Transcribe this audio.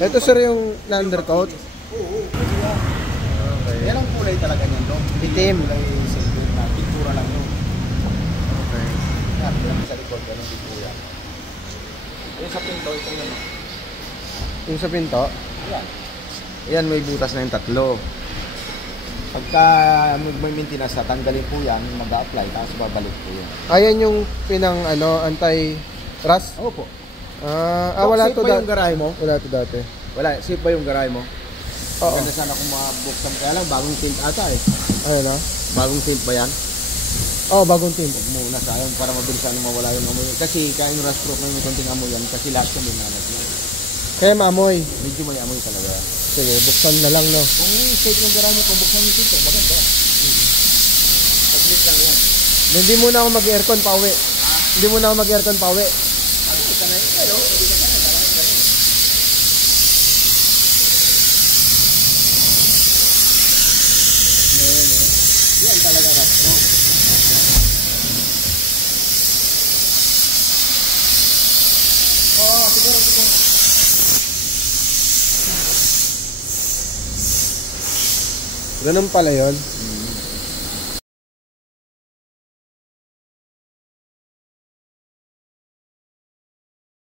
Ito sir yung undercoat. Oo. Okay. Yan ang kulay talaga niyan, no? Itim. Kulay silver na. Pintura lang yun. Okay. Yan, yan sa likod. Ganun din po yan. Yung sa pinto, itong ano. Yung sa pinto? Yan. Yan, may butas na yung tatlo. Pagka may maintenance, tanggalin po yan, mag-a-apply, tapos babalik po yan. Ayan yung pinang ano, anti-rust? Opo. Wala safe to ba yung garahe mo? Wala to dati. Wala, safe ba yung garahe mo? Oo. Maganda sana kung mabuksan. Kaya lang, bagong tint ata eh. Ayun na. Bagong tint ba yan? Oo, bagong team. Huwag muna sayang para mabilisan mawala yung amoy. Kasi kaya yung rust proof na may konting amoy yan, kasi lahat yan may nalat yan. Kaya maamoy. Medyo may amoy talaga yan. Sige, buksan na lang, no? Kung safe yung garahe mo, kung buksan yung tint, maganda. Saglit lang yan. Hindi muna ako mag-aircon pa uwi. Hindi muna ako mag-aircon pa uwi. Ano, sanay ka, no? Hindi ka sanay, dalawin ka rin. Yan talaga rust proof. Oo, siguro. Ganun pala yun.